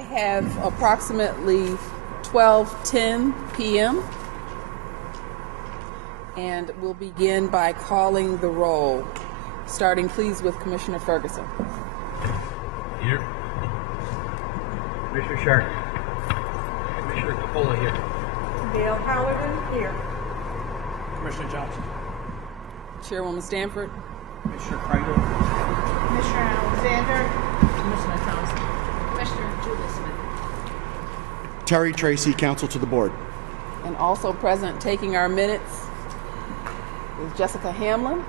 I have approximately 12:10 p.m. and we'll begin by calling the roll, starting please with Commissioner Ferguson. Here. Commissioner Sharp. Commissioner Coppola here. Dale Halloran here. Commissioner Johnson. Chairwoman Stanford. Commissioner Kringle. Commissioner Alexander. Commissioner Thompson. Commissioner Julie Smith. Terry Tracy, counsel to the board. And also present taking our minutes is Jessica Hamlin.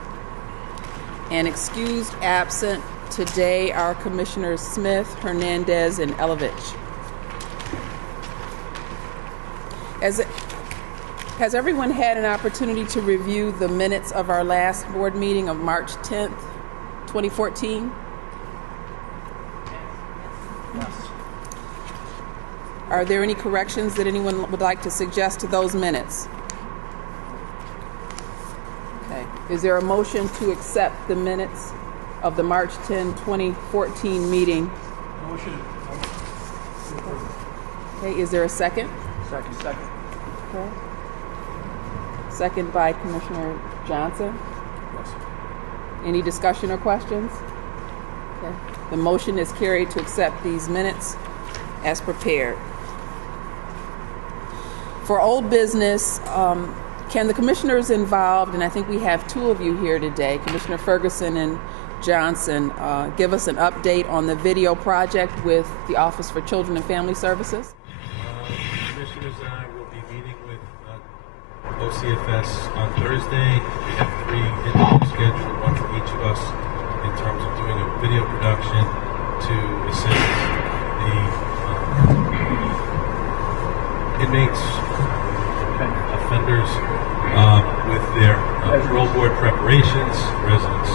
And excused absent today are Commissioners Smith, Hernandez, and Elovich. Has everyone had an opportunity to review the minutes of our last board meeting of March 10th, 2014? Yes. Are there any corrections that anyone would like to suggest to those minutes? Okay. Is there a motion to accept the minutes of the March 10, 2014 meeting? Motion. Okay. Is there a second? Second. Okay. Second by Commissioner Johnson. Yes. Any discussion or questions? Okay. The motion is carried to accept these minutes as prepared. For old business, can the commissioners involved, and I think we have two of you here today, Commissioner Ferguson and Johnson, give us an update on the video project with the Office for Children and Family Services? Commissioners and I will be meeting with OCFS on Thursday. We have 3 interviews scheduled, one for each of us, in terms of doing a video production to assist the inmates, offenders, with their parole board preparations, residents.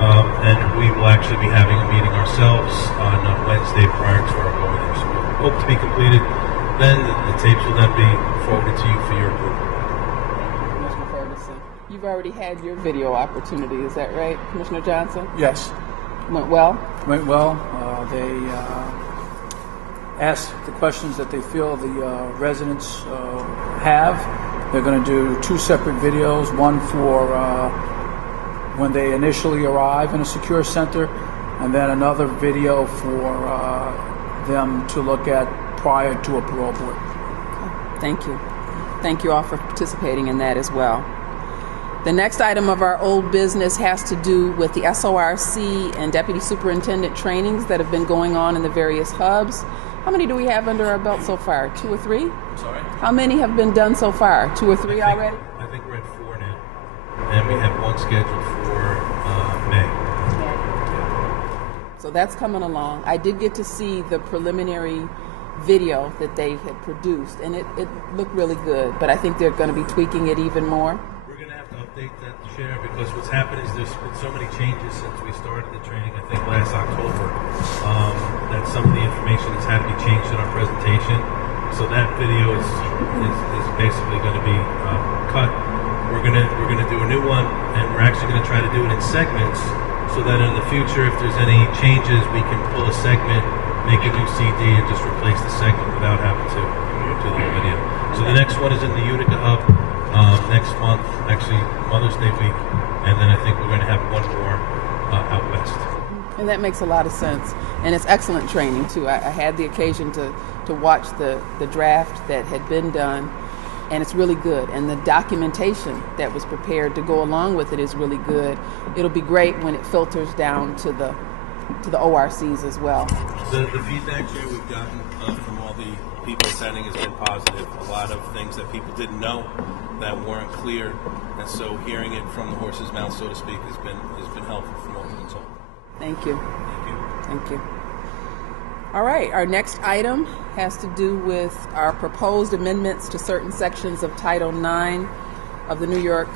And we will actually be having a meeting ourselves on Wednesday prior to our going there. So we hope to be completed. Then the tapes will then be forwarded to you for your approval. Commissioner Ferguson, you've already had your video opportunity, is that right, Commissioner Johnson? Yes, Went well? went well. They asked the questions that they feel the residents have. They're going to do 2 separate videos, one for when they initially arrive in a secure center, and then another video for them to look at prior to a parole board. Thank you. Thank you all for participating in that as well. The next item of our old business has to do with the SORC and Deputy Superintendent trainings that have been going on in the various hubs. How many do we have under our belt so far? 2 or 3? Sorry? How many have been done so far? 2 or 3 already? I think we're at 4 now. And we have 1 scheduled for May. So that's coming along. I did get to see the preliminary video that they had produced, and it looked really good, but I think they're going to be tweaking it even more. We're going to have to update that to share, because what's happened is there's been so many changes since we started the training, I think last October, that some of the information has had to be changed in our presentation. So that video is basically going to be cut. We're going to do a new one, and we're actually going to try to do it in segments, so that in the future, if there's any changes, we can pull a segment, make a new CD, and just replace the segment without having to do the video. So the next one is in the Utica Hub next month, actually Mother's Day week, and then I think we're going to have one more out west. And that makes a lot of sense. And it's excellent training, too. I had the occasion to watch the draft that had been done, and it's really good. And the documentation that was prepared to go along with it is really good. It'll be great when it filters down to the ORCs as well. The feedback here we've gotten from all the people sending has been positive. A lot of things that people didn't know that weren't clear, and so hearing it from the horse's mouth, so to speak, has been helpful from what we've been told. Thank you. Thank you. Thank you. All right, our next item has to do with our proposed amendments to certain sections of Title IX of the New York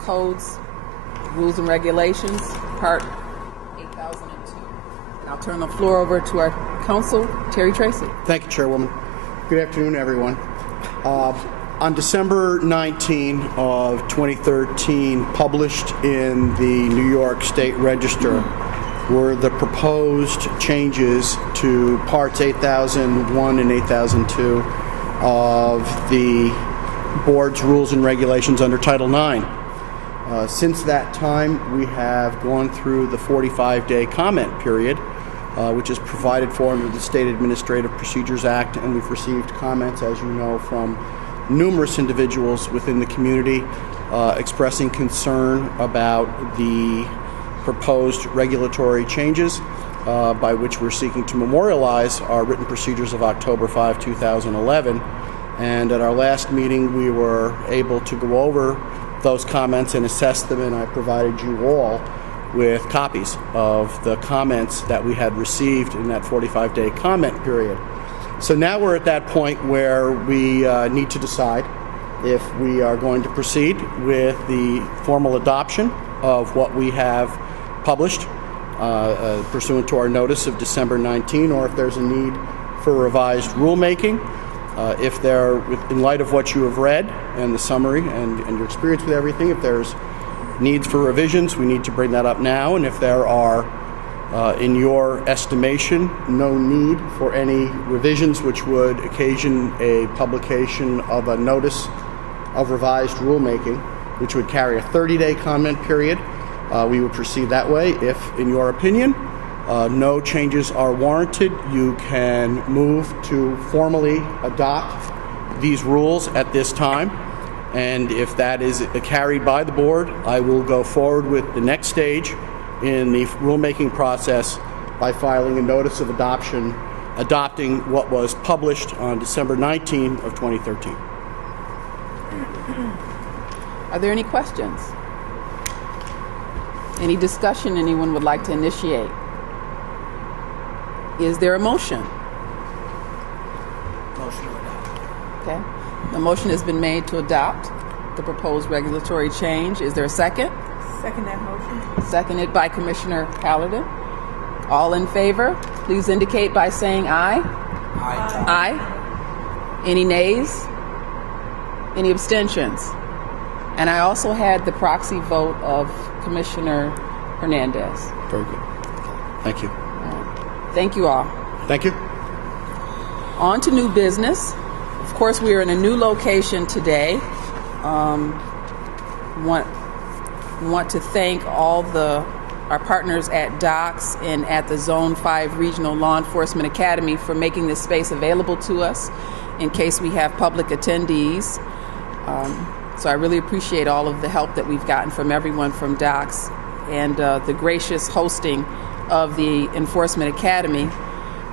Codes, Rules and Regulations, Part 8002. And I'll turn the floor over to our counsel, Terry Tracy. Thank you, Chairwoman. Good afternoon, everyone. On December 19 of 2013, published in the New York State Register, were the proposed changes to Parts 8001 and 8002 of the Board's rules and regulations under Title IX. Since that time, we have gone through the 45-day comment period, which is provided for under the State Administrative Procedures Act, and we've received comments, as you know, from numerous individuals within the community expressing concern about the proposed regulatory changes by which we're seeking to memorialize our written procedures of October 5, 2011. And at our last meeting, we were able to go over those comments and assess them, and I provided you all with copies of the comments that we had received in that 45-day comment period. So now we're at that point where we need to decide if we are going to proceed with the formal adoption of what we have published pursuant to our notice of December 19, or if there's a need for revised rulemaking. If there, in light of what you have read and the summary and your experience with everything, if there's needs for revisions, we need to bring that up now. And if there are, in your estimation, no need for any revisions which would occasion a publication of a notice of revised rulemaking, which would carry a 30-day comment period, we would proceed that way. If, in your opinion, no changes are warranted, you can move to formally adopt these rules at this time. And if that is carried by the board, I will go forward with the next stage in the rulemaking process by filing a notice of adoption, adopting what was published on December 19 of 2013. Are there any questions? Any discussion anyone would like to initiate? Is there a motion? Motion to adopt. Okay. The motion has been made to adopt the proposed regulatory change. Is there a second? Second that motion. Seconded by Commissioner Paladin. All in favor, please indicate by saying aye. Aye. Aye. Any nays? Any abstentions? And I also had the proxy vote of Commissioner Hernandez. Very good. Thank you. Thank you all. Thank you. On to new business. Of course, we are in a new location today. Want to thank all our partners at DOCS and at the Zone 5 Regional Law Enforcement Academy for making this space available to us in case we have public attendees. So I really appreciate all of the help that we've gotten from everyone from DOCS and the gracious hosting of the Enforcement Academy.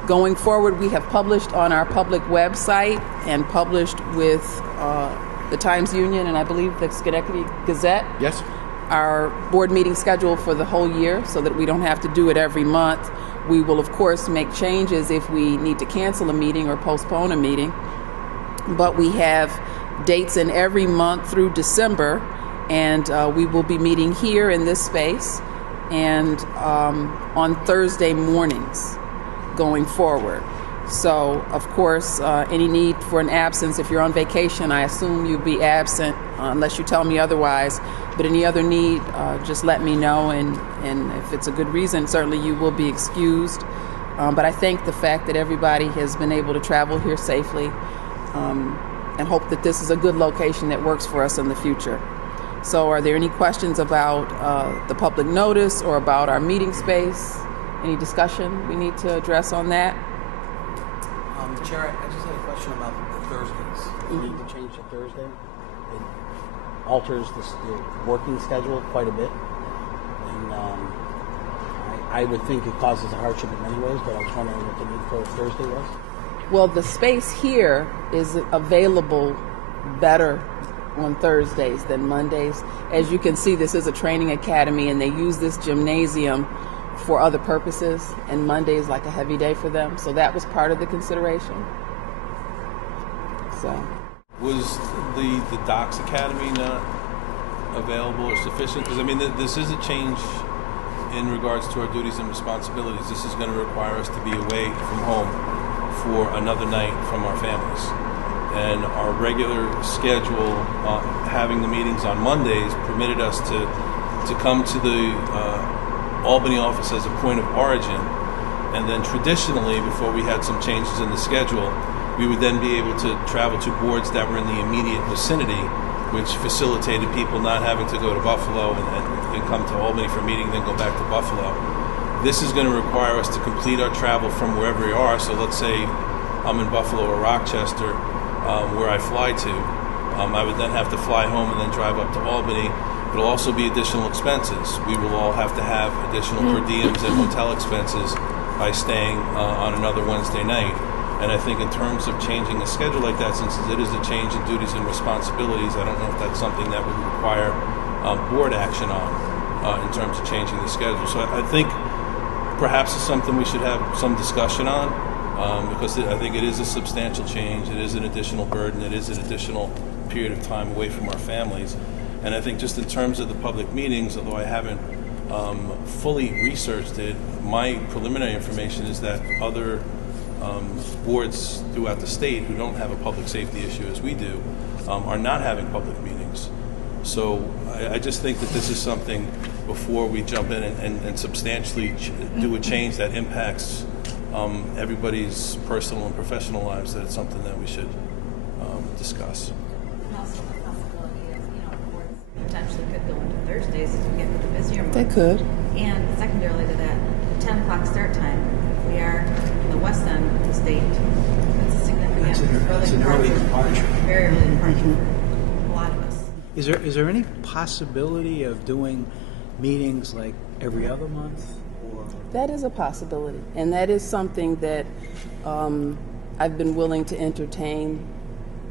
Going forward, we have published on our public website and published with the Times Union and I believe the Schenectady Gazette. Yes. Our board meeting schedule for the whole year so that we don't have to do it every month. We will, of course, make changes if we need to cancel a meeting or postpone a meeting. But we have dates in every month through December, and we will be meeting here in this space and on Thursday mornings going forward. So, of course, any need for an absence, if you're on vacation, I assume you'll be absent unless you tell me otherwise. But any other need, just let me know, and if it's a good reason, certainly you will be excused. But I thank the fact that everybody has been able to travel here safely and hope that this is a good location that works for us in the future. So are there any questions about the public notice or about our meeting space? Any discussion we need to address on that? Chair, I just had a question about the Thursdays. We need to change to Thursday. It alters the working schedule quite a bit. And I would think it causes a hardship in many ways, but I was wondering what the need for Thursday was. Well, the space here is available better on Thursdays than Mondays. As you can see, this is a training academy, and they use this gymnasium for other purposes, and Monday is like a heavy day for them. So that was part of the consideration. So, Was the DOCS Academy not available or sufficient? Because, I mean, this is a change in regards to our duties and responsibilities. This is going to require us to be away from home for another night from our families. And our regular schedule, having the meetings on Mondays, permitted us to come to the Albany office as a point of origin. And then traditionally, before we had some changes in the schedule, we would then be able to travel to boards that were in the immediate vicinity, which facilitated people not having to go to Buffalo and come to Albany for a meeting, then go back to Buffalo. This is going to require us to complete our travel from wherever we are. So let's say I'm in Buffalo or Rochester, where I fly to. I would then have to fly home and then drive up to Albany. It'll also be additional expenses. We will all have to have additional per diems and hotel expenses by staying on another Wednesday night. And I think in terms of changing a schedule like that, since it is a change in duties and responsibilities, I don't know if that's something that would require board action on in terms of changing the schedule. So I think perhaps it's something we should have some discussion on because I think it is a substantial change. It is an additional burden. It is an additional period of time away from our families. And I think just in terms of the public meetings, although I haven't fully researched it, my preliminary information is that other boards throughout the state who don't have a public safety issue as we do are not having public meetings. So I just think that this is something before we jump in and substantially do a change that impacts everybody's personal and professional lives, that it's something that we should discuss. And also the possibility is, boards potentially could go into Thursdays to get with the busier month. They could. And secondarily to that, the 10 o'clock start time, if we are in the west end of the state, that's a significant early departure. Very early departure for a lot of us. Is there any possibility of doing meetings like every other month? Or That is a possibility, and that is something that I've been willing to entertain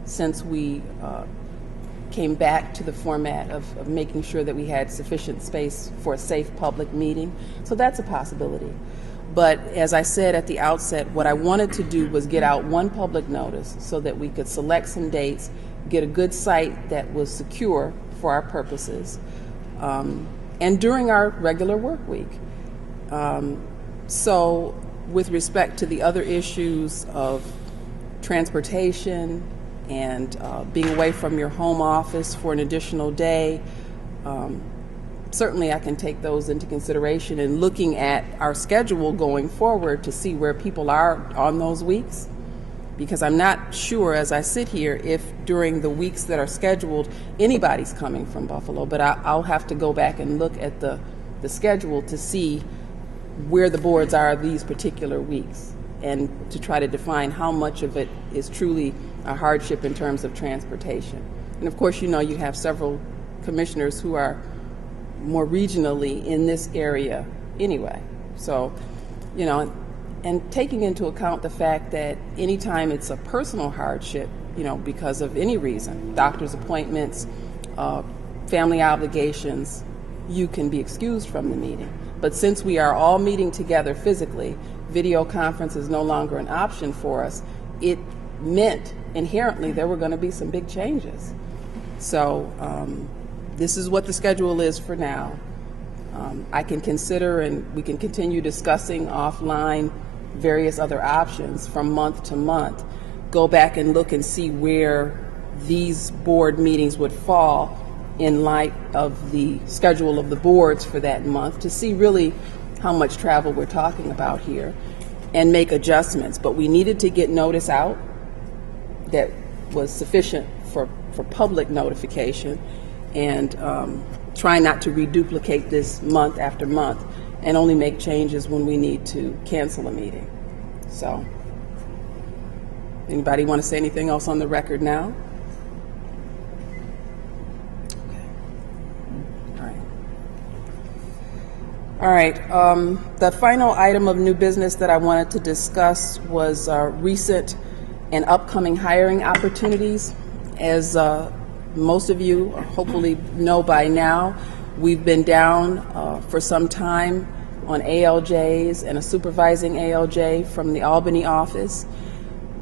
since we came back to the format of making sure that we had sufficient space for a safe public meeting. So that's a possibility. But as I said at the outset, what I wanted to do was get out one public notice so that we could select some dates, get a good site that was secure for our purposes, and during our regular work week. So with respect to the other issues of transportation and being away from your home office for an additional day, certainly I can take those into consideration in looking at our schedule going forward to see where people are on those weeks. Because I'm not sure as I sit here if during the weeks that are scheduled anybody's coming from Buffalo, but I'll have to go back and look at the schedule to see where the boards are these particular weeks and to try to define how much of it is truly a hardship in terms of transportation. And of course, you have several commissioners who are more regionally in this area anyway. So, and taking into account the fact that anytime it's a personal hardship, because of any reason, doctor's appointments, family obligations, you can be excused from the meeting. But since we are all meeting together physically, video conference is no longer an option for us. It meant inherently there were going to be some big changes. So this is what the schedule is for now. I can consider, and we can continue discussing offline various other options from month to month. Go back and look and see where these board meetings would fall in light of the schedule of the boards for that month to see really how much travel we're talking about here and make adjustments. But we needed to get notice out that was sufficient for public notification and try not to reduplicate this month after month and only make changes when we need to cancel a meeting. So, anybody want to say anything else on the record now? All right. The final item of new business that I wanted to discuss was recent and upcoming hiring opportunities. As most of you hopefully know by now, we've been down for some time on ALJs and a supervising ALJ from the Albany office.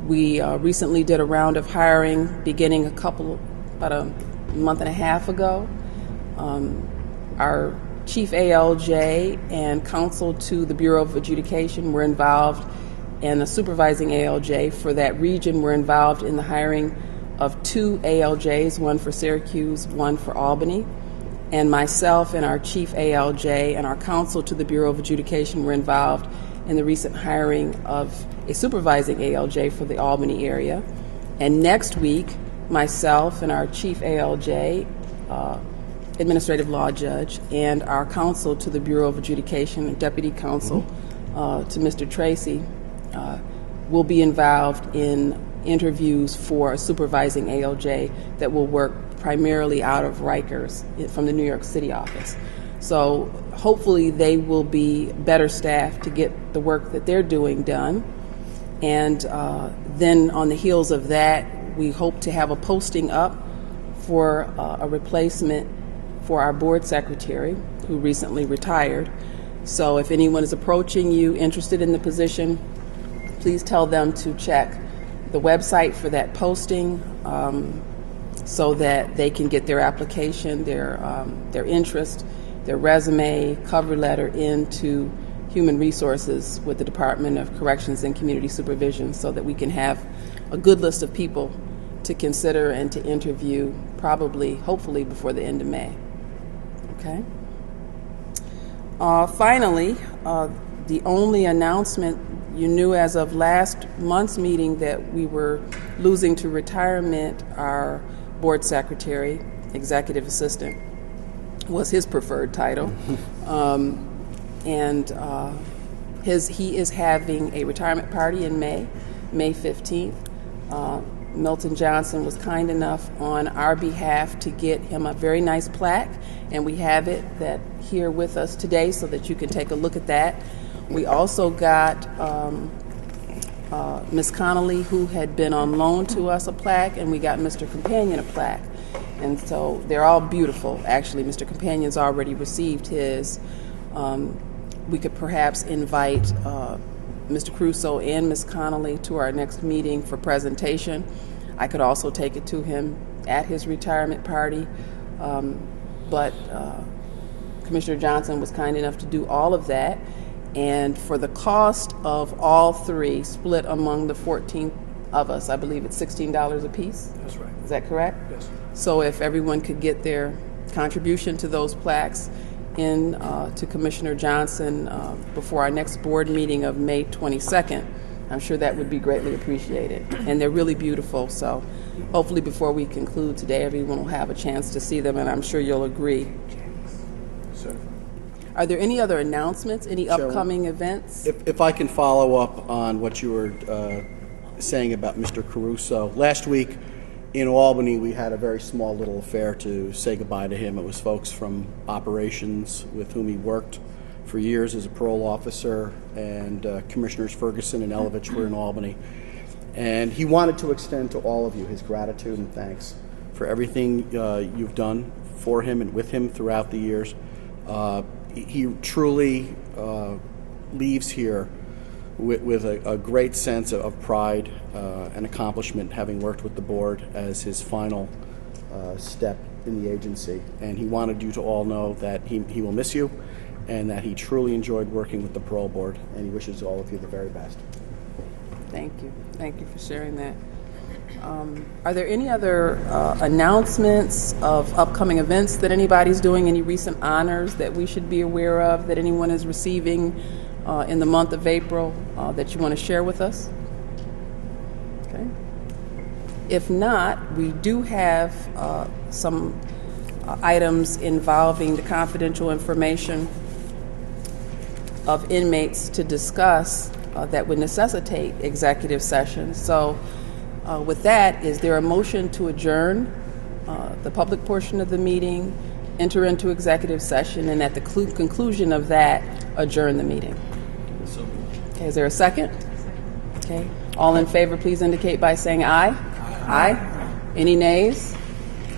We recently did a round of hiring beginning about a month and a half ago. Our Chief ALJ and counsel to the Bureau of Adjudication were involved, and the supervising ALJ for that region were involved in the hiring of 2 ALJs, one for Syracuse, one for Albany. and myself and our chief ALJ and our counsel to the Bureau of Adjudication were involved in the recent hiring of a supervising ALJ for the Albany area. And next week, myself and our chief ALJ, administrative law judge, and our counsel to the Bureau of Adjudication, deputy counsel to Mr. Tracy, will be involved in interviews for a supervising ALJ that will work primarily out of Rikers from the New York City office. So hopefully they will be better staffed to get the work that they're doing done. And then on the heels of that, we hope to have a posting up for a replacement for our board secretary who recently retired. So if anyone is approaching you interested in the position, please tell them to check the website for that posting so that they can get their application, their interest, their resume, cover letter into Human Resources with the Department of Corrections and Community Supervision so that we can have a good list of people to consider and to interview hopefully before the end of May. Okay? Finally, the only announcement you knew as of last month's meeting that we were losing to retirement our board secretary, executive assistant, was his preferred title. He is having a retirement party in May 15th. Milton Johnson was kind enough on our behalf to get him a very nice plaque, and we have it here with us today so that you can take a look at that. We also got Ms. Connolly, who had been on loan to us, a plaque, and we got Mr. Companion a plaque. And so they're all beautiful, actually. Mr. Companion's already received his. We could perhaps invite Mr. Crusoe and Ms. Connolly to our next meeting for presentation. I could also take it to him at his retirement party. But Commissioner Johnson was kind enough to do all of that. And for the cost of all three, split among the 14 of us, I believe it's $16 a piece? That's right. Is that correct? Yes. So if everyone could get their contribution to those plaques in to Commissioner Johnson before our next board meeting of May 22nd, I'm sure that would be greatly appreciated. And they're really beautiful, so hopefully before we conclude today, everyone will have a chance to see them, and I'm sure you'll agree. So, Are there any other announcements, any upcoming events? If I can follow up on what you were saying about Mr. Caruso. Last week in Albany, we had a very small little affair to say goodbye to him. It was folks from operations with whom he worked for years as a parole officer, and Commissioners Ferguson and Elovich were in Albany. And he wanted to extend to all of you his gratitude and thanks for everything you've done for him and with him throughout the years. He truly leaves here with a great sense of pride and accomplishment, having worked with the board as his final step in the agency. And he wanted you to all know that he will miss you and that he truly enjoyed working with the parole board, and he wishes all of you the very best. Thank you. Thank you for sharing that. Are there any other announcements of upcoming events that anybody's doing, any recent honors that we should be aware of, that anyone is receiving in the month of April that you want to share with us? Okay. If not, we do have some items involving the confidential information of inmates to discuss that would necessitate executive session. So with that, is there a motion to adjourn the public portion of the meeting, enter into executive session, and at the conclusion of that, adjourn the meeting? Okay, is there a second? Okay. All in favor, please indicate by saying aye. Aye. Any nays?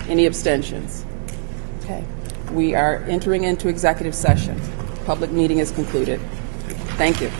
Any abstentions? Okay. We are entering into executive session. Public meeting is concluded. Thank you.